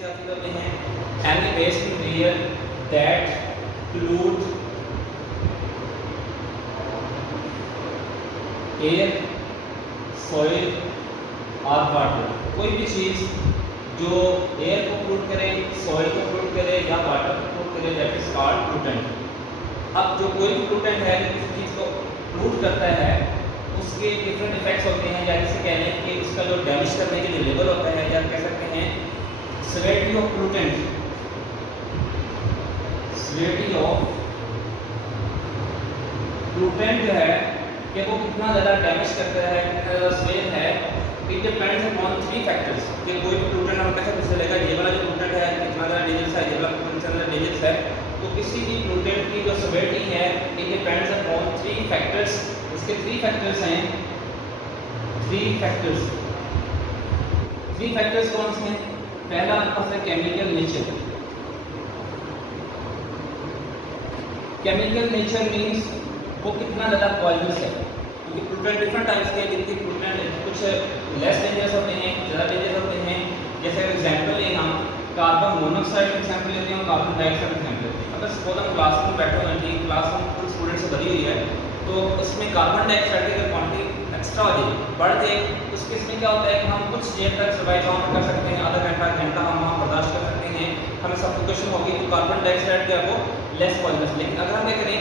क्या चीज़ होते हैं? Any waste material that pollute air, soil और वाटर। कोई भी चीज़ जो एयर को पोल्यूट करे, सॉइल को पोल्यूट करे या वाटर को पोल्यूट करे, दैट इज कॉल्ड पोल्यूटेंट। अब जो कोई भी पोल्यूटेंट है जो किसी चीज़ को पोल्यूट करता है उसके डिफरेंट इफेक्ट्स होते हैं, या जैसे कह लें कि उसका जो डैमेज करने के जो लेवल होता है, या कह सकते हैं severity of pollutant, severity of pollutant जो है कि वो कितना ज़्यादा डैमेज करता है, कितना ज़्यादा स्वेल है, इट डिपेंड्स अपॉन 3 फैक्टर्स। कि कोई भी पोल्यूटेंट हम कैसे पता चलेगा ये वाला जो पोल्यूटेंट है कितना ज़्यादा डेंजरस है, ये वाला कितना ज़्यादा डेंजरस है। तो किसी भी पोल्यूटेंट की जो सेवेरिटी है इट डिपेंड्स अपॉन 3 फैक्टर्स। इसके 3 फैक्टर्स हैं, 3 फैक्टर्स। 3 फैक्टर्स कौन से हैं? पहला हमारे पास है chemical nature. Chemical nature means वो कितना ज़्यादा पॉइजनस है, क्योंकि पोल्यूटेंट डिफरेंट टाइप्स के, जिनके पोल्यूटेंट कुछ लेस डेंजरस होते हैं, ज़्यादा डेंजरस होते हैं। जैसे एग्जांपल लें हम कार्बन मोनोऑक्साइड एग्जांपल लेते हैं और कार्बन डाइऑक्साइड एग्जांपल लेते हैं। अगर सपोज हम क्लास में बैठे हुए हैं, क्लास में कुछ स्टूडेंट से भरी हुई है, तो उसमें कार्बन डाइऑक्साइड की अगर क्वांटिटी एक्स्ट्रा हो जाए, बढ़ जाए, उस केस में क्या होता है कि हम कुछ देर तक सर्वाइव कर सकते हैं, आधा घंटा घंटा हम वहाँ बर्दाश्त कर सकते हैं, हमें सफोकेशन होगी, तो कार्बन डाइऑक्साइड जो है वो लेस पॉइजनस। लेकिन अगर हम क्या करें,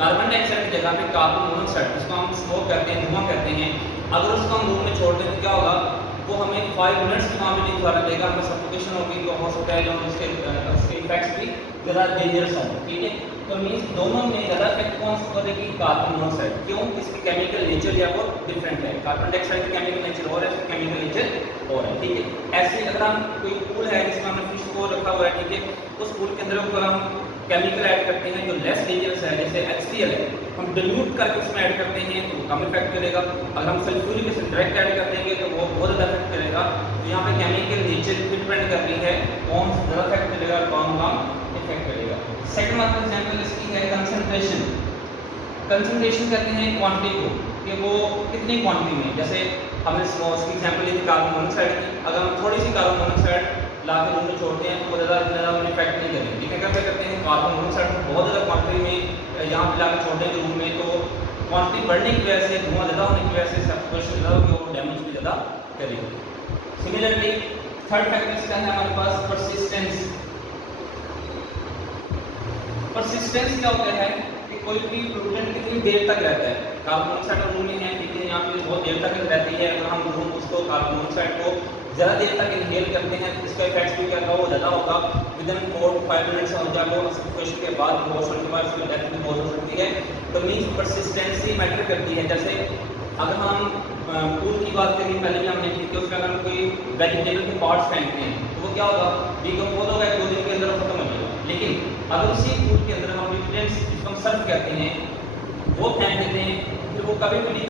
कार्बन डाइऑक्साइड की जगह पे कार्बन मोनोऑक्साइड, जिसको हम स्मोक कहते हैं, धुआं कहते हैं, अगर उसको हम रूम में छोड़ दें तो क्या होगा, वो हमें 5 मिनट्स की वहाँ पे नहीं उतारा देगा, हमें सफोकेशन होगी, तो हो सकता है जो उसके इफेक्ट्स भी ज़्यादा डेंजरस हों। ठीक है, तो मीन्स दोनों में ज़्यादा इफेक्ट कौन सा करेगी? Carbon monoxide. क्यों? इसकी केमिकल नेचर या वो डिफरेंट है। कार्बन डाइऑक्साइड की केमिकल नेचर और है, इसकी केमिकल नेचर और है। ठीक है, ऐसे अगर हम कोई पूल है जिसमें हमने फिश को रखा हुआ है, ठीक है, उस पूल के अंदर ऊपर हम केमिकल ऐड करते हैं जो लेस डेंजरस है, जैसे HCl है, हम डिल्यूट करके उसमें ऐड करते हैं तो वो कम इफेक्ट करेगा। अगर हम सल्फ्यूरिक एसिड डायरेक्ट ऐड कर देंगे तो वो बहुत ज़्यादा इफेक्ट करेगा। तो यहाँ पे केमिकल नेचर डिपेंड कर रही है कौन ज़्यादा इफेक्ट करेगा और कौन कम इफेक्ट करेगा। सेकंड बात एग्जांपल इसकी है कंसंट्रेशन। कंसंट्रेशन कहते हैं क्वांटिटी को, कि वो कितनी क्वांटिटी में, जैसे हमने इसकी एग्जांपल ली थी कार्बन मोनोऑक्साइड की। अगर हम थोड़ी सी कार्बन मोनोऑक्साइड ला के रूम में छोड़ते हैं तो वो ज़्यादा इफेक्ट नहीं करेंगे। लेकिन क्या करते हैं, कार्बन मोनोऑक्साइड को बहुत ज़्यादा क्वांटिटी में यहाँ पे ला के छोड़ देंगे रूम में, तो क्वांटिटी बढ़ने की वजह से, धुआं ज़्यादा होने की वजह से सफोकेशन ज़्यादा होगी, वो डैमेज भी ज़्यादा करेगी। सिमिलरली थर्ड फैक्टर क्या है हमारे पास? परसिस्टेंस। परसिस्टेंस क्या होता है कि कोई भी पोल्यूटेंट कितनी देर तक रहता है। कार्बन मोनोऑक्साइड रूम में है, लेकिन यहाँ पे बहुत देर तक रहती है। अगर हम रूम उसको कार्बन मोनोऑक्साइड को ज़्यादा देर तक इनहेल करते हैं तो इसका इफेक्ट भी क्या होगा, वो ज़्यादा होगा। विदिन 4 to 5 मिनट्स हो जाए वो सफोकेशन के बाद, बेहोश होने के बाद इसकी डेथ भी बहुत हो सकती है। तो मीन्स परसिस्टेंसी मैटर करती है। जैसे अगर हम फूल की बात करें, पहले भी हमने की कि उसमें अगर हम कोई वेजिटेबल के पार्ट्स फेंकते हैं तो वो क्या होगा, डिकम्पोज होगा, 2 दिन के अंदर खत्म हो जाएगा। लेकिन अगर उसी फूल के अंदर हम न्यूट्रिएंट्स जिसको हम सर्फ कहते हैं वो फेंक देते हैं, फिर वो कभी भी